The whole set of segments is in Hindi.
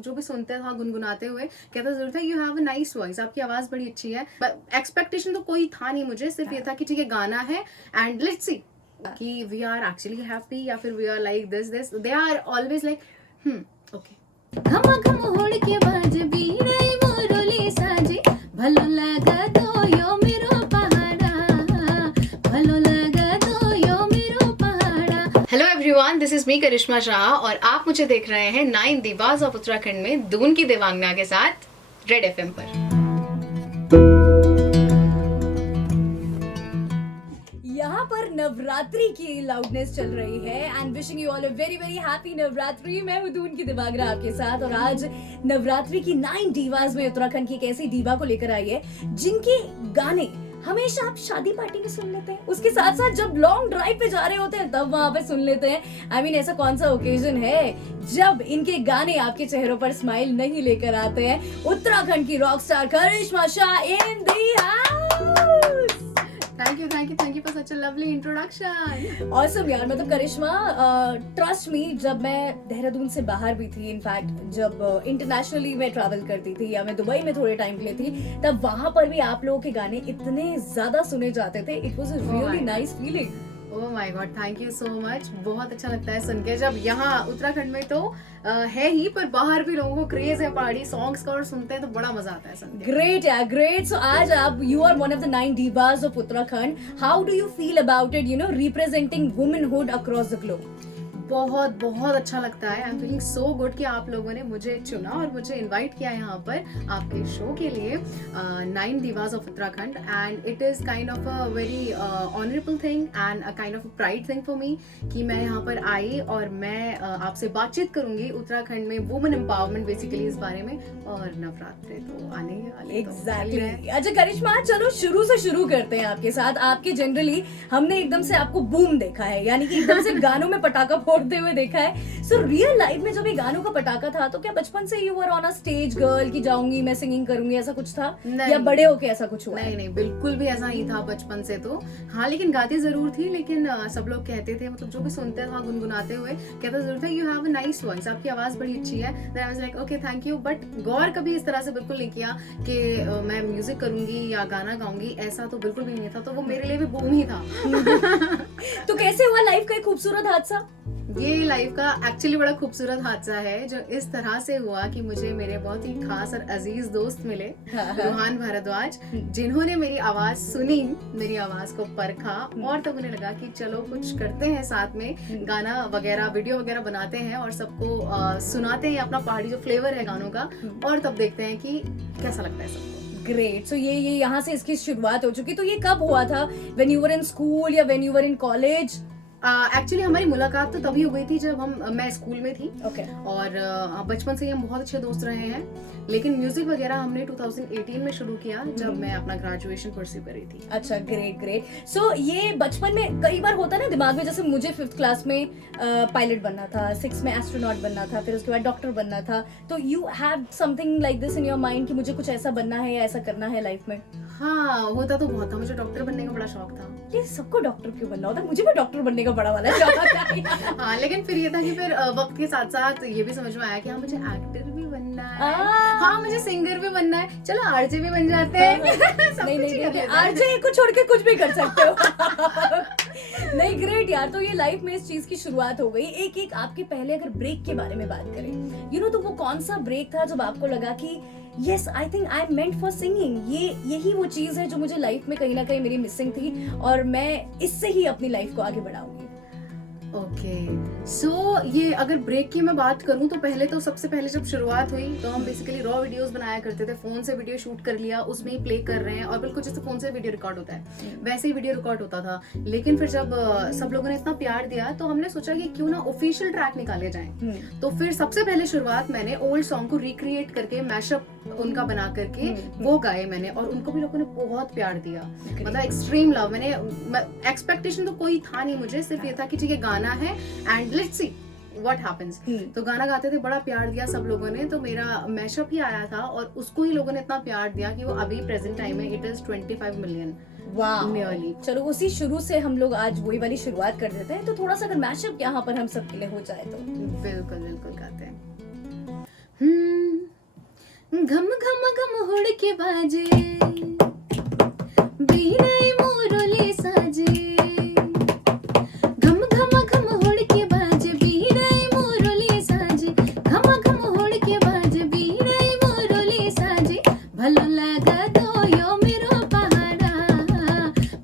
मतलब जो भी सुनते था गुनगुनाते हुए कहता जरूर था you have a nice voice, आपकी आवाज बड़ी अच्छी है। एक्सपेक्टेशन तो कोई था नहीं मुझे, सिर्फ ये था कि ठीक है गाना है एंड लेट्स सी कि वी आर एक्चुअली हैप्पी या फिर we are like this. They are always like okay. घमा घम होड़ के बाज बीड़े मोरली साजे भलो लगा तो यो मेरो पहाड़ा, भलो लगा तो यो मेरो पहाड़ा। Hello everyone, this is me Karishma Shah और आप मुझे देख रहे हैं 9 दीवाज ऑफ उत्तराखंड में दून की देवांगना के साथ रेड एफएम पर। यहाँ पर नवरात्रि की लाउडनेस चल रही है and wishing you all a very very happy Navratri. मैं हूं दून की देवांगना आपके साथ और आज नवरात्रि की 9 दीवाज में उत्तराखंड की एक ऐसी दीवा को लेकर आई है जिनके गाने हमेशा आप शादी पार्टी में सुन लेते हैं, उसके साथ साथ जब लॉन्ग ड्राइव पे जा रहे होते हैं तब वहां पे सुन लेते हैं। I mean, ऐसा कौन सा ओकेजन है जब इनके गाने आपके चेहरों पर स्माइल नहीं लेकर आते हैं। उत्तराखंड की rock star Karishma Shah in the house. Thank you for such a lovely introduction. Awesome यार, मतलब करिश्मा ट्रस्ट मी, जब मैं देहरादून से बाहर भी थी, इनफैक्ट जब इंटरनेशनली मैं ट्रैवल करती थी या मैं दुबई में थोड़े टाइम के लिए थी, तब वहां पर भी आप लोगों के गाने इतने ज्यादा सुने जाते थे। It was a really nice feeling. Oh my God, thank you so much. बहुत अच्छा लगता है सुन के, जब यहाँ उत्तराखंड में तो है ही, पर बाहर भी लोगों को क्रेज है पहाड़ी सॉन्ग्स का और सुनते हैं तो बड़ा मजा आता है सुन के। ग्रेट यार, ग्रेट। सो आज आप, you are one of the 9 divas of Uttarakhand. How do you feel about it, you know, representing womanhood across the globe? बहुत बहुत अच्छा लगता है। I am feeling so good कि आप लोगों ने मुझे चुना और मुझे इनवाइट किया यहाँ पर आपके शो के लिए 9 divas of Uttarakhand and it is kind of a very honourable thing and a kind of a pride thing for me कि मैं यहाँ पर आई और मैं आपसे बातचीत करूंगी उत्तराखंड में वुमेन एम्पावरमेंट बेसिकली इस बारे में, और नवरात्रि तो आने ही वाले। एग्जैक्टली। अच्छा करिश्मा, चलो शुरू से शुरू करते हैं आपके साथ। आपके जनरली हमने एकदम से आपको बूम देखा है, यानी कि एकदम से गानों में पटाखा फोड़ते हुए देखा है। सो रियल लाइफ में जब ये गानों का पटाखा था तो क्या बचपन से you were on a stage girl की जाऊंगी मैं सिंगिंग करूंगी, ऐसा कुछ था? या बड़े होके ऐसा कुछ हुआ? नहीं, बिल्कुल भी ऐसा नहीं था बचपन से तो। हाँ, लेकिन गाती जरूर थी, लेकिन सब लोग कहते थे, मतलब जो भी सुनते था गुनगुनाते हुए कहता जरूर था you have a nice voice, आपकी आवाज बड़ी अच्छी है। Then I was like okay thank you, but गौर कभी इस तरह से बिल्कुल नहीं किया कि मैं म्यूजिक करूंगी या गाना गाऊंगी, ऐसा तो बिल्कुल भी नहीं था। तो वो मेरे लिए भी बूम ही था। तो कैसे हुआ लाइफ का एक खूबसूरत हादसा? ये लाइफ का एक्चुअली बड़ा खूबसूरत हादसा है जो इस तरह से हुआ कि मुझे मेरे बहुत ही खास और अजीज दोस्त मिले, रोहान भारद्वाज, जिन्होंने मेरी आवाज सुनी, मेरी आवाज को परखा और तब उन्हें लगा कि चलो कुछ करते हैं साथ में, गाना वगैरह वीडियो वगैरह बनाते हैं और सबको सुनाते हैं अपना पहाड़ी जो फ्लेवर है गानों का, और तब देखते हैं कि कैसा लगता है सबको। ग्रेट। सो ये यहाँ से इसकी शुरुआत हो चुकी। तो ये कब हुआ था? When you were in school या when you were in college? Actually हमारी मुलाकात तो तभी हो गई थी जब मैं स्कूल में थी। Okay. और बचपन से ही हम बहुत अच्छे दोस्त रहे हैं, लेकिन म्यूजिक वगैरह हमने 2018 में शुरू किया जब मैं अपना ग्रेजुएशन परस्यू कर रही थी। अच्छा, ग्रेट। सो ये बचपन में कई बार होता है ना दिमाग में, जैसे मुझे 5th क्लास में पायलट बनना था, 6 में एस्ट्रोनॉट बनना था, फिर उसके बाद डॉक्टर बनना था। तो you have something like this in your mind कि मुझे कुछ ऐसा बनना है या ऐसा करना है लाइफ में? हाँ, होता तो बहुत था, मुझे डॉक्टर बनने का बड़ा शौक था। ये सबको डॉक्टर क्यों बनना होता है? मुझे भी डॉक्टर बनने का बड़ा वाला शौक था। हाँ, लेकिन फिर ये था कि फिर वक्त के साथ साथ ये भी समझ में आया कि हाँ मुझे एक्टर भी बनना है, हाँ मुझे सिंगर भी बनना है, चलो आरजे भी बन जाते हैं। नहीं, आरजे को छोड़ के कुछ भी कर सकते हो। नहीं, ग्रेट यार। तो ये लाइफ में इस चीज की शुरुआत हो गई। एक आपके पहले अगर ब्रेक के बारे में बात करें, यू नो, तो वो कौन सा ब्रेक था जब आपको लगा कि yes I think I am meant for singing, यही वो चीज है जो मुझे लाइफ में कहीं ना कहीं मेरी मिसिंग थी और मैं इससे ही अपनी लाइफ को आगे बढ़ाऊंगी? ओके, सो ये अगर ब्रेक की मैं बात करूं तो पहले तो सबसे पहले जब शुरुआत हुई तो हम बेसिकली रॉ वीडियोस बनाया करते थे, फोन से वीडियो शूट कर लिया, उसमें ही प्ले कर रहे हैं और बिल्कुल जैसे फोन से वीडियो रिकॉर्ड होता है वैसे ही वीडियो रिकॉर्ड होता था। लेकिन फिर जब सब लोगों ने इतना प्यार दिया तो हमने सोचा कि क्यों ना ऑफिशियल ट्रैक निकाले जाएं। तो फिर सबसे पहले शुरुआत मैंने ओल्ड सॉन्ग को रिक्रिएट करके मैशअप उनका बना करके वो गाए मैंने, और उनको भी लोगों ने बहुत प्यार दिया, मतलब एक्सट्रीम लव। मैंने एक्सपेक्टेशन तो कोई था नहीं मुझे, सिर्फ ये था कि ठीक है गाना है and let's see what happens. तो गाना गाते थे, बड़ा प्यार दिया सब लोगों ने। तो मेरा मैशअप ही आया था और उसको ही लोगों ने इतना प्यार दिया कि वो अभी प्रेजेंट टाइम में इट इज 25 मिलियन नियरली। चलो उसी शुरू से हम लोग आज वही वाली शुरुआत कर देते हैं। तो थोड़ा सा अगर मैशअप यहाँ पर हम सबके लिए हो जाए तो। बिल्कुल गाते हैं। घम घम घम हुड़ के बाजे बीनाई मोरले साजे घम घम घम हुड़ के बाजे बीनाई मोरले साजे घम घम हुड़ के बाजे बीनाई मोरले साजे भलो लगा दो यो मेरो पहाड़ा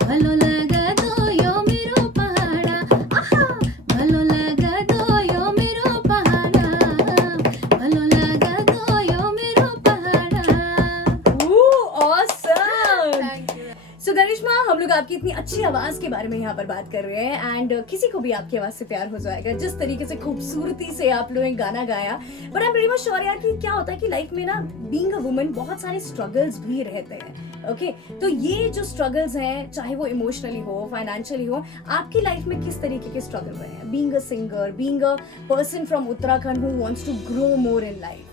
भलो लगा दो यो मेरो पहाड़ा आहा भलो लगा दो यो मेरो पहाड़ा भलो लगा दो यो मेरो पहाड़ा। Awesome. Thank you. So Karishma, हम लोग आपकी इतनी अच्छी आवाज के बारे में यहाँ पर बात कर रहे हैं एंड किसी को भी आपकी आवाज से प्यार हो जाएगा जिस तरीके से खूबसूरती से आप लोगों ने गाना गाया। But I am very much sure यार कि क्या होता है कि लाइफ में ना बीइंग अ वुमन बहुत सारे स्ट्रगल्स भी रहते हैं। ओके तो ये जो स्ट्रगल्स हैं चाहे वो इमोशनली हो फाइनेंशियली हो, आपकी लाइफ में किस तरीके के स्ट्रगल रहे हैं being a singer, being a person from Uttarakhand who wants to grow more in life?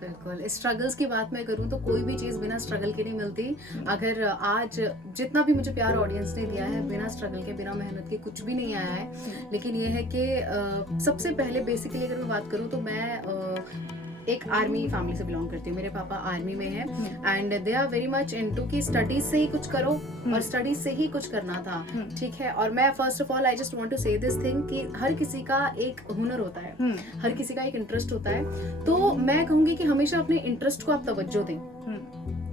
बिल्कुल, स्ट्रगल्स की बात मैं करूं तो कोई भी चीज़ बिना स्ट्रगल के नहीं मिलती। अगर आज जितना भी मुझे प्यार ऑडियंस ने दिया है बिना स्ट्रगल के बिना मेहनत के कुछ भी नहीं आया है। लेकिन ये है कि सबसे पहले बेसिकली अगर मैं बात करूं तो मैं एक आर्मी फैमिली से बिलोंग करती हूँ। मेरे पापा आर्मी में है and they are very much into कि स्टडीज से ही कुछ करो और स्टडीज से ही कुछ करना था, ठीक है। और मैं first of all I just want to say this thing कि हर किसी का एक हुनर होता है, हर किसी का एक इंटरेस्ट होता है। तो मैं कहूंगी कि हमेशा अपने इंटरेस्ट को आप तवज्जो दें,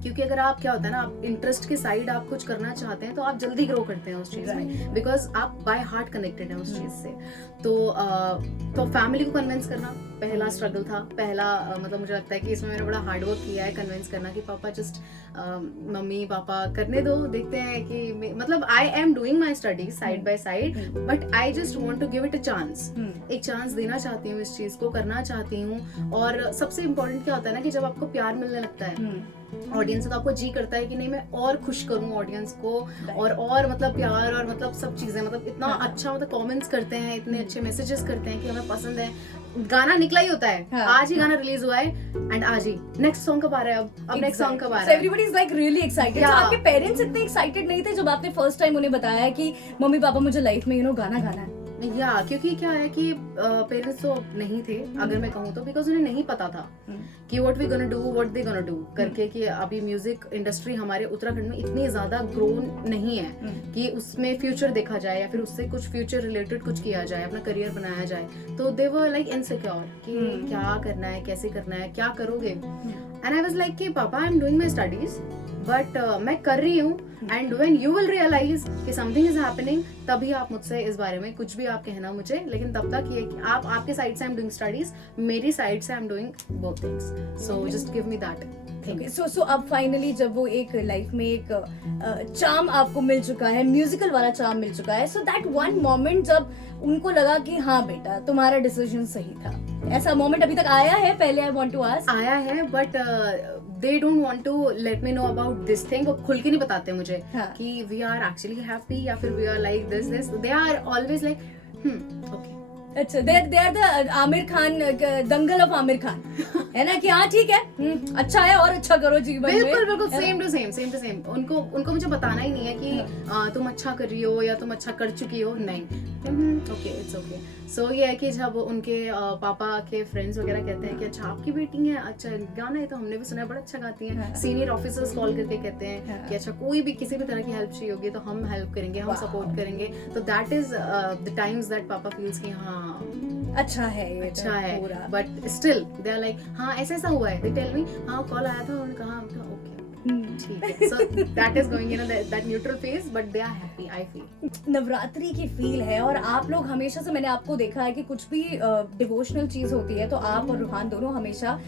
क्योंकि अगर आप क्या होता है ना आप इंटरेस्ट के साइड आप कुछ करना चाहते हैं तो आप जल्दी ग्रो करते हैं उस चीज में, बिकॉज आप बाय हार्ट कनेक्टेड हैं उस चीज से। तो फैमिली को कन्विंस करना पहला स्ट्रगल था, पहला मतलब मुझे लगता है कि इसमें मैंने बड़ा हार्ड वर्क किया है कन्विंस करना कि पापा जस्ट मम्मी पापा करने दो, देखते हैं कि मतलब I am doing my studies side by side but I just want to give it a chance, एक चांस देना चाहती हूँ, इस चीज को करना चाहती हूँ। और सबसे इम्पोर्टेंट क्या होता है ना कि जब आपको प्यार मिलने लगता है ऑडियंस से तो आपको जी करता है कि नहीं मैं और खुश करूं ऑडियंस को और मतलब प्यार और मतलब सब चीजें मतलब इतना अच्छा मतलब कमेंट्स करते हैं, इतने अच्छे मैसेजेस करते हैं कि हमें पसंद है। गाना निकला ही होता है, आज ही गाना रिलीज हुआ है एंड आज ही नेक्स्ट सॉन्ग कब आ रहा है, अब नेक्स्ट सॉन्ग कब आ रहा है। Everybody is like really excited. तो आपके पेरेंट्स इतने एक्साइटेड नहीं थे जब आपने फर्स्ट टाइम उन्हें बताया कि मम्मी पापा मुझे लाइफ में गाना गाना है? या क्योंकि क्या है कि पेरेंट्स तो नहीं थे अगर मैं कहूँ तो, बिकॉज उन्हें नहीं पता था कि what we gonna do what they gonna do करके, कि अभी म्यूजिक इंडस्ट्री हमारे उत्तराखंड में इतनी ज्यादा ग्रोन नहीं है कि उसमें फ्यूचर देखा जाए या फिर उससे कुछ फ्यूचर रिलेटेड कुछ किया जाए, अपना करियर बनाया जाए। तो दे वर लाइक इनसिक्योर कि क्या करना है, कैसे करना है, क्या करोगे। एंड आई वाज लाइक कि पापा I am doing my studies but मैं कर रही हूँ and when you will realise कि समथिंग इज हैपनिंग तभी आप मुझसे इस बारे में कुछ भी आप कहना मुझे, लेकिन तब तक ये कि आप आपके साइड से आई एम डूइंग स्टडीज, मेरी साइड से I am doing both things, so just give me that thing. So अब फाइनली जब वो एक लाइफ में एक चार्म आपको मिल चुका है, म्यूजिकल वाला चार्म मिल चुका है, सो दैट वन मोमेंट जब उनको लगा कि हाँ बेटा तुम्हारा डिसीजन सही था, ऐसा मोमेंट अभी तक आया है? पहले आई वांट टू आस्क। आया है but they don't want to let me know about this thing. वो खुल के नहीं बताते मुझे कि वी आर एक्चुअली हैप्पी या फिर we are like this they are always like okay. अच्छा, they are the Aamir Khan, Dangal of Aamir Khan है ना कि हाँ ठीक है, अच्छा है और अच्छा करो जीवन में। बिल्कुल बिल्कुल सेम टू सेम। उनको मुझे बताना ही नहीं है कि तुम अच्छा कर रही हो या तुम अच्छा कर चुकी हो, नहीं, ओके इट्स ओके। सो ये है कि जब उनके पापा के फ्रेंड्स वगैरह कहते हैं कि अच्छा आपकी बेटी है, अच्छा गाना है तो हमने भी सुना है बड़ा अच्छा गाती है, सीनियर ऑफिसर्स कॉल करके कहते हैं कि अच्छा कोई भी किसी भी तरह की हेल्प चाहिए होगी तो हम हेल्प करेंगे, हम सपोर्ट करेंगे। तो that is the times that पापा फील्स कि हाँ अच्छा है, ये अच्छा है, but still they are like हाँ ऐसा हुआ है, दे टेल मी हाँ कॉल आया था, उन्होंने कहा ओके ठीक है। So that is going in that neutral phase but they are happy I feel. Navratri की फील है और आप लोग हमेशा से, मैंने आपको देखा है कि कुछ भी डिवोशनल चीज होती है तो आप और रूहान दोनों हमेशा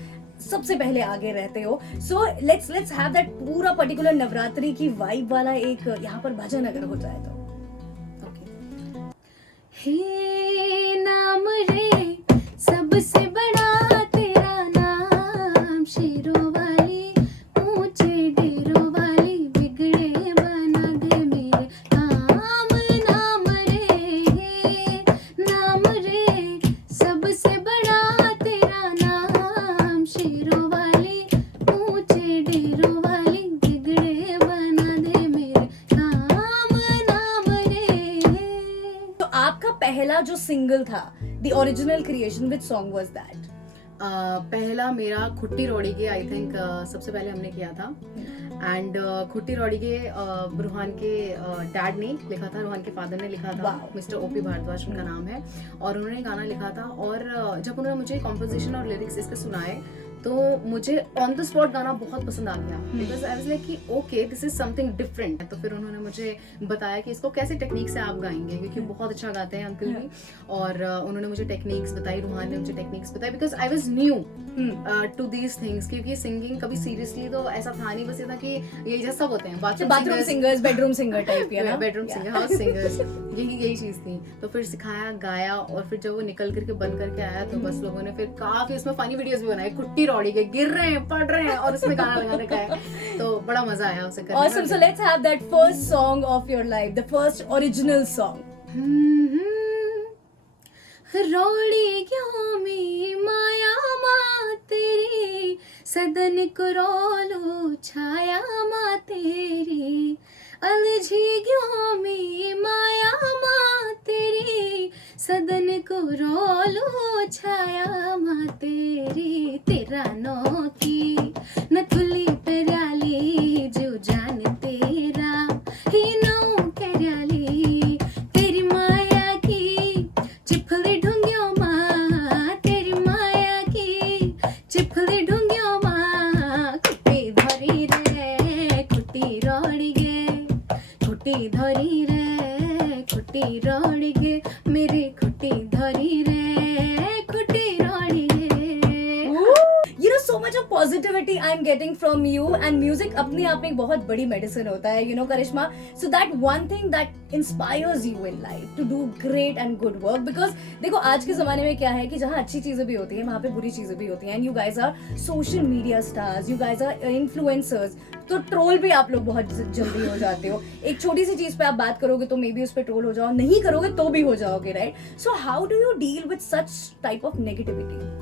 सबसे पहले आगे रहते हो। सो लेट्स हैव दैट पूरा पर्टिकुलर नवरात्रि की वाइब वाला एक यहाँ पर भजन अगर हो जाए तो। हे नाम रे सबसे बड़ा तेरा नाम, शेरों वाली ऊंचे डेरों वाली बिगड़े बना दे मेरे काम। नाम रे सबसे बड़ा तेरा नाम, शेरों वाली ऊंचे डेरों वाली बिगड़े बना दे मेरे काम। नाम रे। तो आपका पहला जो सिंगल था, the original creation, which song was that? पहला मेरा खुट्टी रौड़ी के आई थिंक सबसे पहले हमने किया था एंड खुट्टी रौड़ी के रूहान के डैड ने लिखा था, रूहान के फादर ने लिखा था, Wow. मिस्टर ओपी भारद्वाज उनका नाम है, और उन्होंने गाना लिखा था। और जब उन्होंने मुझे कॉम्पोजिशन और लिरिक्स इसके सुनाए तो मुझे ऑन द स्पॉट गाना बहुत पसंद आ गया, बिकॉज आई वाज लाइक कि okay this is something different. तो फिर उन्होंने मुझे बताया कि इसको कैसे टेक्निक से आप गाएंगे, क्योंकि बहुत अच्छा गाते हैं अंकल भी, और उन्होंने मुझे टेक्निक्स बताई, रूहान ने मुझे टेक्निक्स बताई, because I was new to these things, क्योंकि सिंगिंग कभी सीरियसली तो ऐसा था नहीं, बस ये था कि ये जैसा सब होते हैं bathroom singers, bedroom singer type या ना, बेडरूम सिंगर, हाउस सिंगर्स, यही चीज थी। तो फिर सिखाया, गाया, और फिर जब वो निकल करके बन करके आया तो बस लोगों ने फिर काफी उसमें फनी वीडियोस भी बनाए, कुट्टी रौड़ी के गिर रहे हैं, पड़ रहे हैं, और उसमें गाना लगा रखा है, तो बड़ा मजा आया उसे करने में। Awesome. So let's have that first song of your life, the first original song. Rouri क्यों में माया माँ तेरी, सदन को रोलो छाया माँ तेरी, अलझी क्यों में माया माँ तेरी, सदन को रोलो छाया माँ तेरी, तेरा नो की नथुली पेराली जो जान तेरा ही नौ करयाली, तेरी माया की चिपली ढूंगियो माँ, तेरी माया की चिपली ढूंगियो माँ, खुट्टी धरी रे खुट्टी रौड़ी गे, खुट्टी धरी रे खुट्टी रौड़ी गे, मेरी खुट्टी धरी रे खुट्टी रौड़ी गे। You know, so much of positivity I'm getting from you, and music अपने आप में एक बहुत बड़ी medicine होता है, you know, Karishma. So that one thing that inspires you in life to do great and good work, because देखो आज के ज़माने में क्या है कि जहाँ अच्छी चीज़ें भी होती हैं वहाँ पे बुरी चीज़ें भी होती हैं, and you guys are social media stars, you guys are influencers, तो ट्रोल भी आप लोग बहुत जल्दी हो जाते हो। एक छोटी सी चीज़ पे आप बात करोगे तो मे बी उस पर ट्रोल हो जाओ, नहीं करोगे तो भी हो जाओगे, right? So how do you deal with such type of negativity?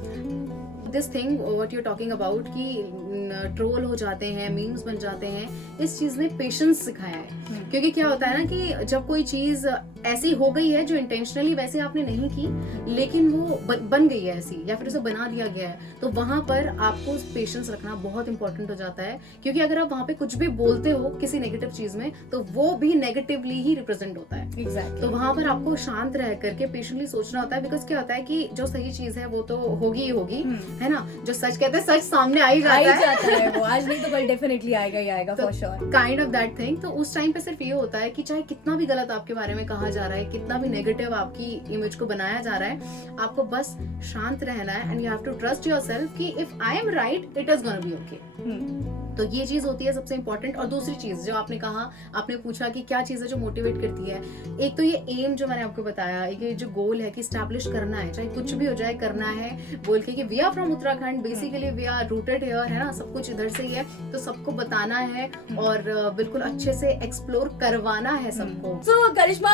This thing what you talking about कि ट्रोल हो जाते हैं, मीम्स बन जाते हैं, इस चीज ने पेशेंस सिखाया है। क्योंकि क्या होता है ना कि जब कोई चीज ऐसी हो गई है जो इंटेंशनली वैसे आपने नहीं की, लेकिन वो बन गई है ऐसी, या फिर उसे बना दिया गया है, तो वहां पर आपको पेशेंस रखना बहुत इंपॉर्टेंट हो जाता है। क्योंकि अगर आप वहां पे कुछ भी बोलते हो किसी नेगेटिव चीज में, तो वो भी नेगेटिवली ही रिप्रेजेंट होता है। Exactly. तो वहां पर आपको शांत रह करके पेशेंटली सोचना होता है, बिकॉज क्या होता है कि जो सही चीज है वो तो होगी ही होगी, है ना, जो सच कहते हैं सच सामने आ ही जाता है, वो आज नहीं तो कल डेफिनेटली आएगा ही आएगा, for sure. Kind of that thing. तो उस टाइम पे सिर्फ ये होता है कि चाहे कितना भी गलत आपके बारे में कहा जा रहा है, कितना भी नेगेटिव आपकी इमेज को बनाया जा रहा है, आपको बस शांत रहना है, and you have to trust yourself कि if I am right it is gonna be okay. तो ये चीज होती है सबसे इंपॉर्टेंट। और दूसरी चीज जो आपने कहा, आपने पूछा कि क्या चीज है जो मोटिवेट करती है, एक तो ये एम जो मैंने आपको बताया, एक ये जो गोल है कि स्टैब्लिश करना है, चाहे कुछ भी हो जाए करना है, बोल के कि we are from Uttarakhand, basically we are rooted here, है ना, सब कुछ इधर से ही है, तो सबको बताना है और बिल्कुल अच्छे से एक्सप्लोर करवाना है सबको। So Karishma,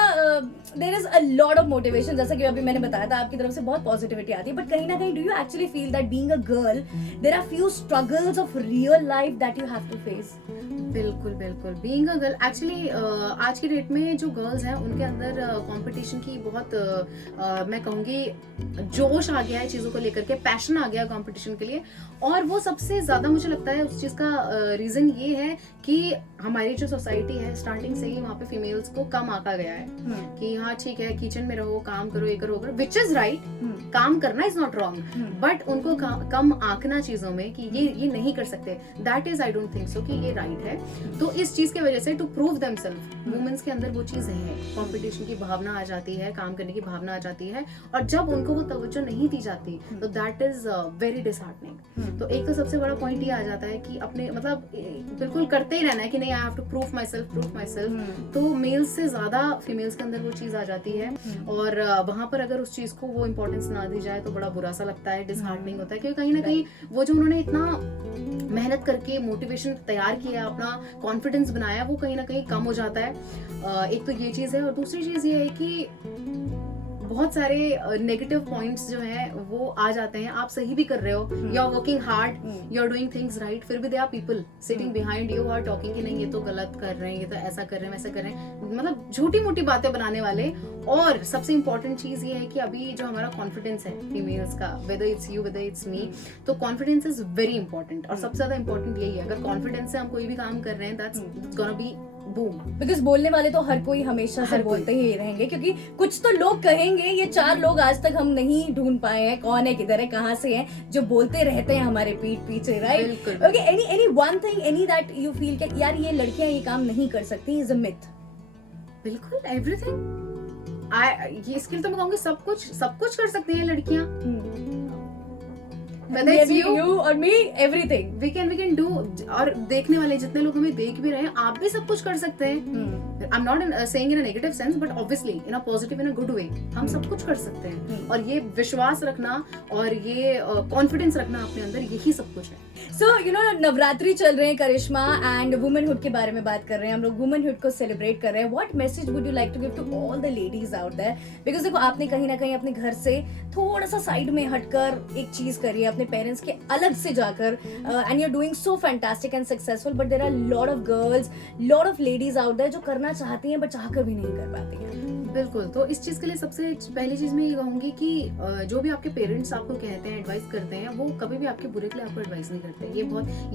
there is a lot of motivation, जैसा कि अभी मैंने बताया था आपकी तरफ से बहुत पॉजिटिविटी आती है, बट कहीं ना कहीं do you actually feel that being a girl there are few struggles of real life that you have to face? बिल्कुल बिल्कुल, बीइंग अ गर्ल एक्चुअली आज की डेट में जो गर्ल्स हैं उनके अंदर कंपटीशन की बहुत मैं कहूँगी जोश आ गया है चीज़ों को लेकर के, पैशन आ गया कंपटीशन के लिए। और वो सबसे ज़्यादा मुझे लगता है उस चीज़ का रीज़न ये है कि हमारी जो सोसाइटी है स्टार्टिंग से ही वहाँ पे फीमेल्स को कम आंका गया है कि हाँ ठीक है किचन में रहो, काम करो, ये करो, विच इज़ राइट, काम करना इज नॉट रॉन्ग, बट उनको कम आंकना चीज़ों में कि ये नहीं कर सकते, that is I don't think so कि ये राइट है। तो इस चीज की वजह से टू प्रूव देमसेल्फ वुमेन्स के अंदर वो चीज है, कंपटीशन की भावना आ जाती है, काम करने की भावना आ जाती है, और जब उनको वो तवज्जो नहीं दी जाती तो दैट इज वेरी डिसहार्टनिंग। तो एक तो सबसे बड़ा पॉइंट ये आ जाता है कि अपने मतलब बिल्कुल करते ही रहना है कि नहीं I have to prove myself. तो मेल्स से ज्यादा फीमेल्स के अंदर वो चीज आ जाती है, और वहां पर अगर उस चीज को वो इम्पोर्टेंस ना दी जाए तो बड़ा बुरा सा लगता है, डिसहार्टनिंग होता है, क्योंकि कहीं ना कहीं वो जो उन्होंने इतना मेहनत करके मोटिवेशन तैयार किया, अपना कॉन्फिडेंस बनाया, वो कहीं ना कहीं कम हो जाता है। एक तो ये चीज है, और दूसरी चीज ये है कि बहुत सारे नेगेटिव पॉइंट्स जो हैं वो आ जाते हैं। आप सही भी कर रहे हो, you are working hard, you are doing things right, फिर भी they are people sitting behind you are talking कि नहीं ये तो गलत कर रहे हैं, ये तो ऐसा कर रहे हैं, वैसा कर रहे हैं, मतलब झूठी मोटी बातें बनाने वाले। और सबसे इंपॉर्टेंट चीज ये है कि अभी जो हमारा कॉन्फिडेंस है फीमेल्स का, whether it's you whether it's me, तो कॉन्फिडेंस इज वेरी इंपॉर्टेंट। और सबसे ज्यादा इंपॉर्टेंट यही है, अगर कॉन्फिडेंस से हम कोई भी काम कर रहे हैं that's gonna be boom. Because बोलने वाले तो हर कोई हमेशा से बोलते ही रहेंगे, क्योंकि कुछ तो लोग कहेंगे। ये 4 लोग आज तक हम नहीं ढूंढ पाए हैं कौन है, किधर है, कहाँ से है, जो बोलते रहते हैं हमारे पीठ पीछे, राइट? बिल्कुल। Okay, any one thing, any that you feel कि यार ये लड़कियां ये काम नहीं कर सकती, इज अ मिथ? बिल्कुल, एवरीथिंग। ये स्किल तो मैं कहूंगी सब कुछ कर सकती हैं लड़कियां। Whether it's you or me, everything. we can do। और देखने वाले जितने लोग हमें देख भी रहे हैं, आप भी सब कुछ कर सकते हैं। I'm not saying in a negative sense, but obviously in a positive, in a good way। हम सब कुछ कर सकते हैं। और ये विश्वास रखना और ये कॉन्फिडेंस रखना अपने अंदर, यही सब कुछ है। So, you know, नवरात्रि चल रहे हैं करिश्मा, एंड वुमेनहुड के बारे में बात कर रहे हैं हम लोग, वुमेनहुड को सेलिब्रेट कर रहे हैं। What message would you like to give to all the ladies out there? Because देखो, आपने कहीं ना कहीं अपने घर से थोड़ा सा साइड में हटकर एक चीज करी है, अपने पेरेंट्स के अलग से जाकर, and you are doing so fantastic and successful, but there are lot of girls, lot of ladies out there जो करना चाहती हैं बट चाहकर भी नहीं कर पाती हैं। बिल्कुल, तो इस चीज के लिए सबसे पहली चीज मैं ये कहूंगी कि जो भी आपके पेरेंट्स आपको कहते हैं, एडवाइस करते हैं, वो कभी भी आपके बुरे के लिए आपको एडवाइस नहीं करते।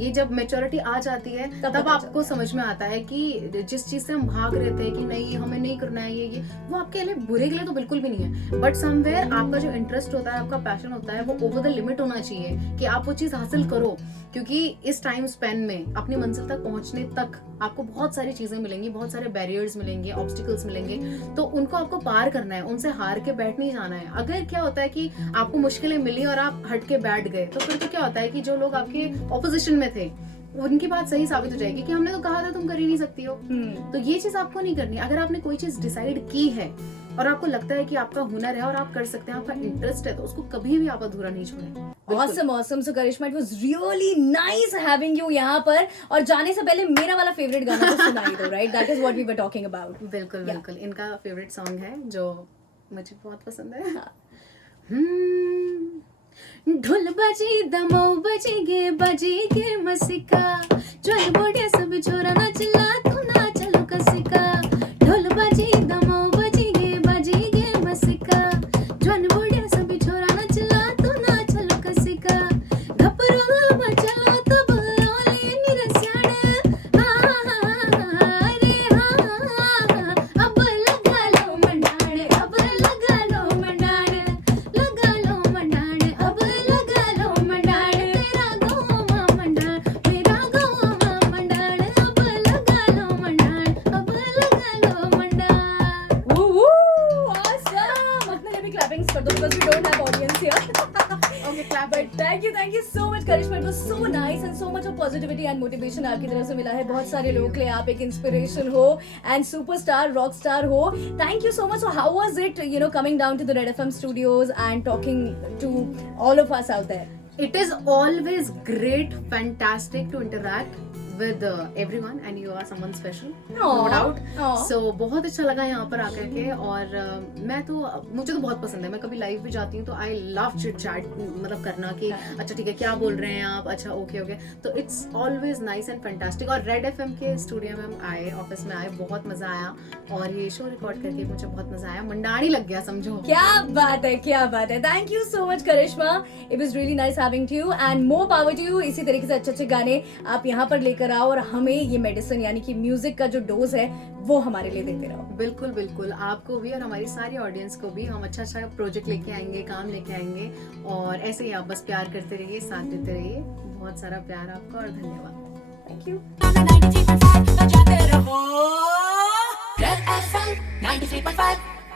ये जब मैच्योरिटी आ जाती है तब आपको समझ में आता है कि जिस चीज से हम भाग रहे थे कि नहीं हमें नहीं करना है ये वो आपके लिए बुरे के लिए तो बिल्कुल भी नहीं है। बट समवेयर आपका जो इंटरेस्ट होता है, आपका पैशन होता है, वो ओवर द लिमिट होना चाहिए कि आप वो चीज हासिल करो। क्योंकि इस टाइम स्पेन में अपनी मंजिल तक पहुंचने तक आपको बहुत सारी चीजें मिलेंगी, बहुत सारे बैरियर्स मिलेंगे, ऑब्स्टिकल्स मिलेंगे, तो उनको आपको पार करना है, उनसे हार के बैठ नहीं जाना है। अगर क्या होता है कि आपको मुश्किलें मिली और आप हट के बैठ गए, तो फिर तो क्या होता है कि जो लोग आपके ऑपोजिशन में थे उनकी बात सही साबित हो जाएगी कि हमने तो कहा था तुम कर ही नहीं सकती हो। तो ये चीज आपको नहीं करनी। अगर आपने कोई चीज डिसाइड की है और आपको लगता है कि आपका हुनर है और आप कर सकते हैं, आपका इंटरेस्ट है, तो उसको कभी भी आप अधूरा नहीं छोड़ें। Awesome. So Karishma, it was really nice having you यहाँ पर। और जाने से पहले मेरा वाला फेवरेट गाना तो सुनाई दो, right? That is what we were talking about. बिल्कुल। इनका फेवरेट सॉन्ग है जो मुझे बहुत पसंद है। ढोल बजी दमो बजेगे मसिका, चल बोड़े सब छोरा नाचला तू ना चलो कसिका। ढोल बजी दमो बजेगे मसिका, चल बोड़े सब छोरा नाचला तू ना चलो कसिका। घपरो मचलो तो बोले निरस्याण, रे अब लगा लो मंडाण, अब लगा लो मंडाण, लगा लो मंडाण, अब लगा लो मंडाण। तेरा गौवा मंडाण, मेरा गौवा मंडाण, अब लगा लो मंडाण, अब लगा लो मंडाण। Awesome. अपने लिए भी clappings कर दो, because we don't have audience here. Okay, clap. But thank you so much Karishma, it was so nice and so much of positivity and motivation आपकी तरफ से मिला है। बहुत सारे लोगों के लिए आप एक इंस्पिरेशन हो and superstar, rock star हो। Thank you so much. So how was it, you know, coming down to the Red FM studios and talking to all of us out there? It is always great, fantastic to interact with everyone and you are someone special, no doubt. So बहुत अच्छा लगा यहाँ पर आकर के। और मुझे तो बहुत पसंद है। मैं कभी लाइव भी जाती हूँ तो आई लव चिट चैट, मतलब करना कि अच्छा ठीक है क्या बोल रहे हैं आप, अच्छा ओके। तो it's always nice and fantastic. और रेड एफएम के स्टूडियो में हम आए, ऑफिस में आए, बहुत मजा आया और ये शो रिकॉर्ड करके मुझे बहुत मजा आया, मंडाणी लग गया समझो। क्या बात है। Thank you so much Karishma, it was really nice having to you and more power to you. इसी तरीके से अच्छे गाने आप यहाँ पर लेकर आओ और हमें ये मेडिसिन यानी कि म्यूजिक का जो डोज है वो हमारे लिए देते रहो। बिल्कुल, आपको भी और हमारी सारी ऑडियंस को भी हम अच्छा प्रोजेक्ट लेके आएंगे, काम लेके आएंगे। और ऐसे ही आप बस प्यार करते रहिए, साथ देते रहिए। बहुत सारा प्यार आपका और धन्यवाद। Thank you. 93.5